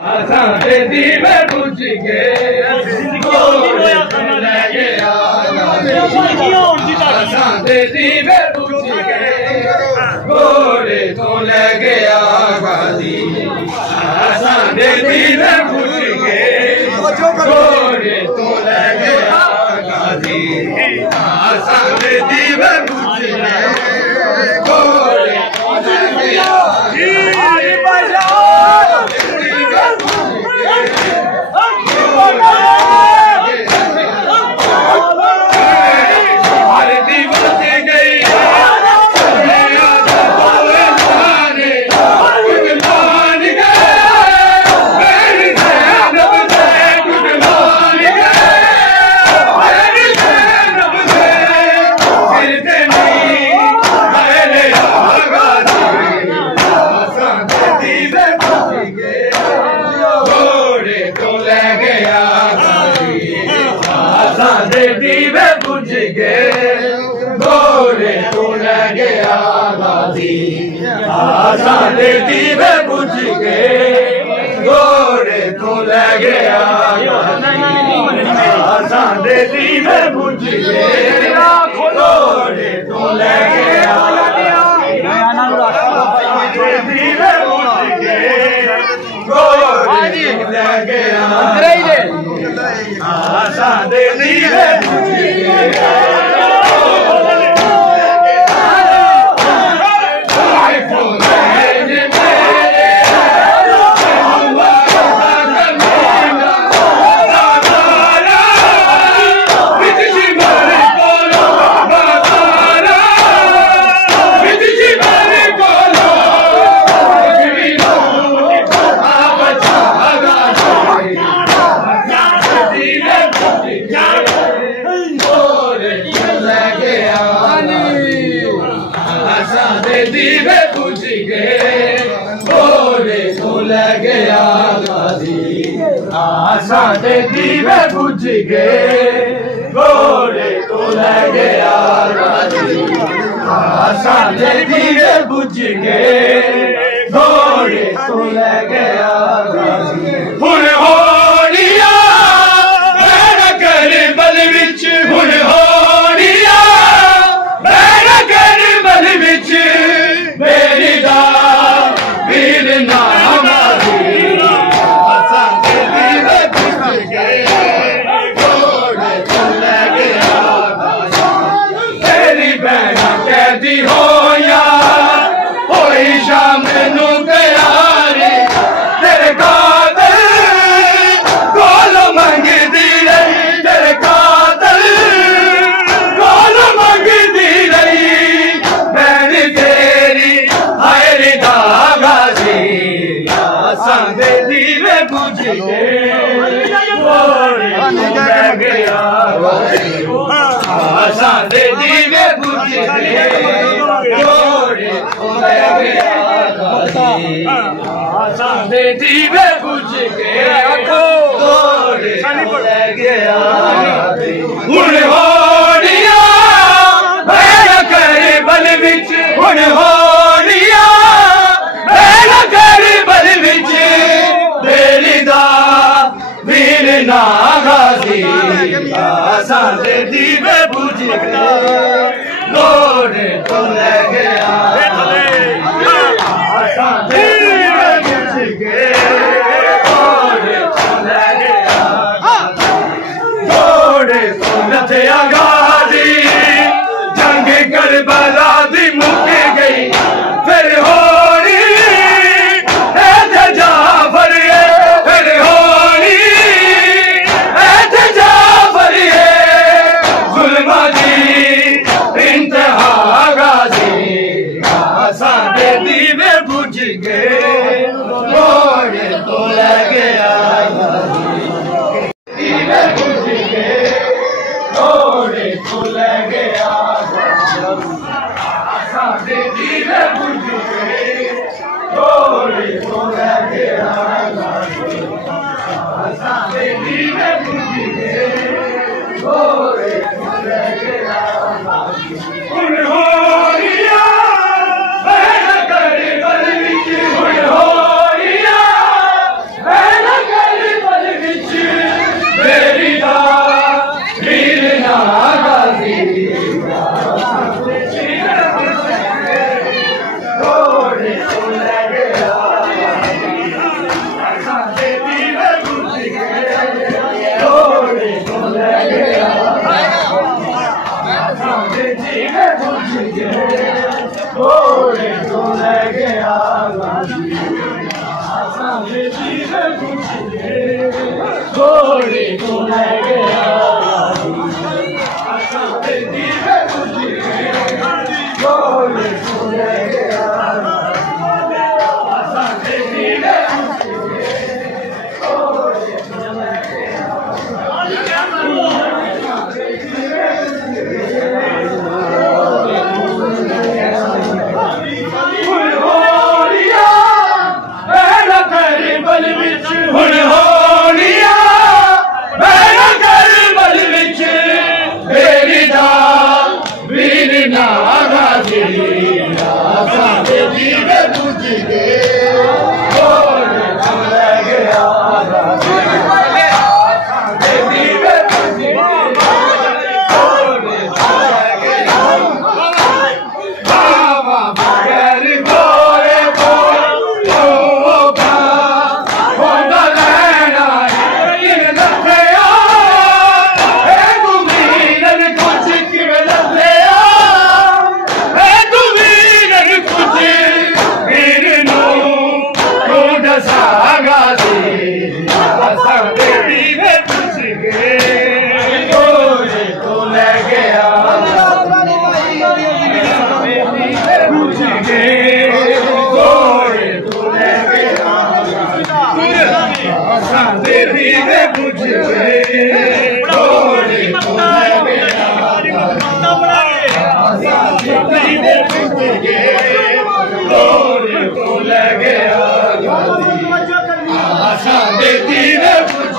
दीवे बुझ के गोरे तो लगे दीवे बुझ के गोरे तो लगे आबादी दीवे बुझ के गोरे तो लगे आबादी दीवे बुझ के गोरे तो लगे दीवे बुझ के गोरे तो लगे आबादी दीवे बुझ के गोरे तो लगे आबादी दीवे बुझ के गोरे तो लगे दीवे बुझ के गोरे लगे दीवे बुझ दीवे बुझ के गोरे तो लगे आबादी दीवे बुझ के गोरे तो लगे आबादी दीवे बुझ के गोरे तो लगे आबादी हुण होड़िया बैरा कर बल विच हुण होड़िया बैरा कर बल विच मेरी दा वीर नामा दीवे बुझ के गोरे तो लगे तेरी भैना कहती हो यार होई शाम नू तैयारी तेरे कादल गोल मंगदी रही तेरे कादल गोल मंगदी रही भैन तेरी हायरी दागा दी दीवे बुझ के गोरे तो लगे आबादी दीवे बुझ के गोरे तो लगे आबादी दीवे बुझ के गोरे तो लगे आबादी हुण होड़िया बैरा कर बल विच हुण होड़िया बैरा कर बल विच तेरी दा वीर नागाजी दीवे बुझ के गोरे तो लगे दीवे बुझ के गोरे तो लगे गोरे तो नथिया गाजी जंग करबला दी मुक गई फिर होड़ी जाफर फिर होड़ी जाफर जुल्मा दी इंतहा गाजी गोरे तो लगे आशा देती है कुछ